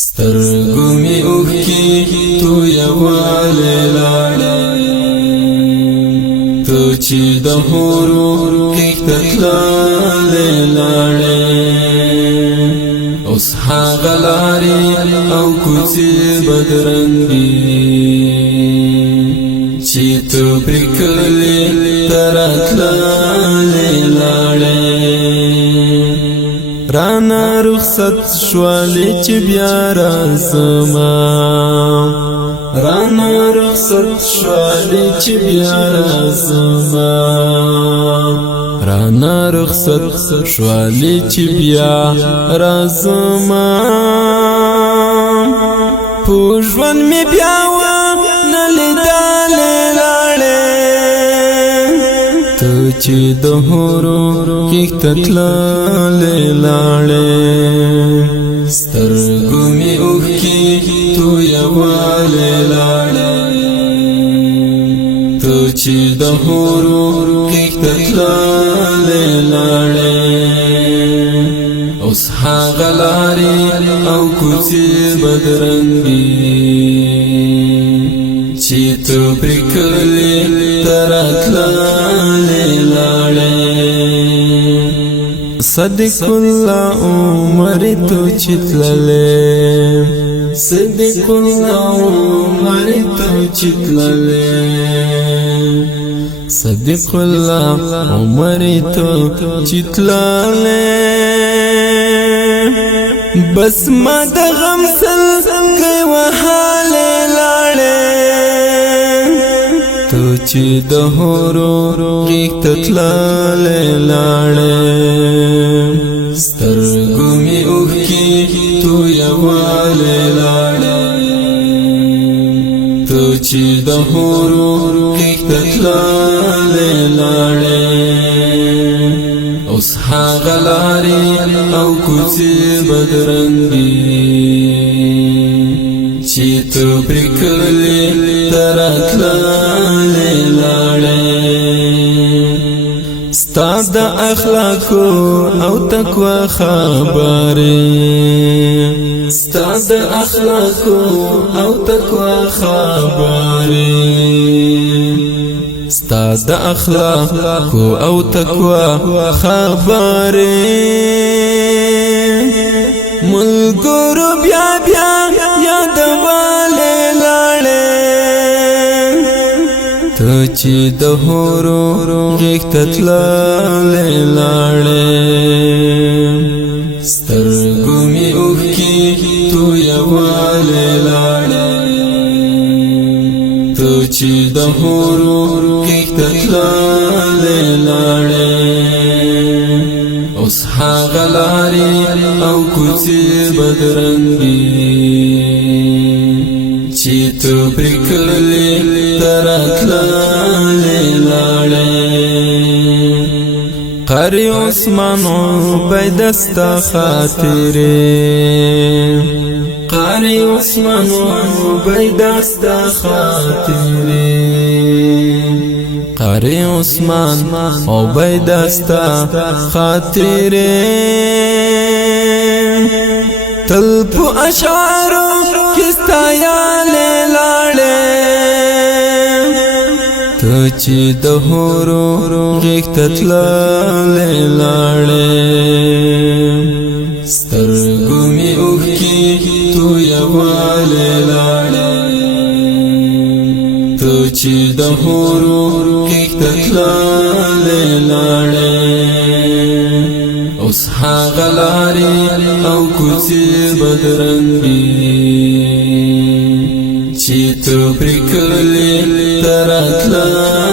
سترګو می اوښکې تویوالی لاړې ته چې د حورو کښته تللې لاړې اوس هغه لارې او کوڅې بدرنګې چې ته پرې کړلې ته راتللې لاړې رانا رخصت شوالې چې بیا راځما رانا رخصت شوالې چې بیا راځما رانا رخصت شوالې چې بیا راځما په ژوند مې بیا ونه لیدلې لاړې ته چې د حورو کښته تللې لاړې سترګو مې اوښکې تویوالی لاړې ته چې د حورو کښته تللې لاړې اوس هغه لارې او کوڅې بدرنګې چې ته پرې کړلې ته راتللې لاړې صدق الله عمر تو چې تللې صدق الله عمر تو چې تللې صدق الله عمر تو چې تللې بس ما د غم سلګي وهاله لاړې ته چې د حورو کښته تللې لاړې سترګو مې اوښکې تویوالی لاړې ته چې د حورو کښته تللې لاړې اوس هغه لارې او کوڅې بدرنګې چې ته پرې کړلې ته راتللې لاړې ستا د اخلاقو او تقوا خبرې ستا د اخلاقو او تقوا خبرې ستا د اخلاقو او تقوا خبرې ملګرو بیا بیا یادولې لاړې ته چې د حورو کښته تللې لاړې سترګو مې اوښکې تویوالی لاړې ته چې د حورو کښته تللې لاړې اوس هغه لارې او کوڅې بدرنګې چې ته پرې کړلې ته راتللې لاړې قاری عثمان عبید ستا خاطرې قاری عثمان عبید ستا خاطرې قاری عثمان عبید ستا خاطرې تل په اشعارو کې ستایلې لاړې ته چې د حورو کښته تللې لاړې سترګو مې اوښکې تویوالی لاړې ته چې د حورو کښته تللې لاړې اوس هغه لارې او کوڅې بدرنګې چې ته پرې کړلې ته راتللې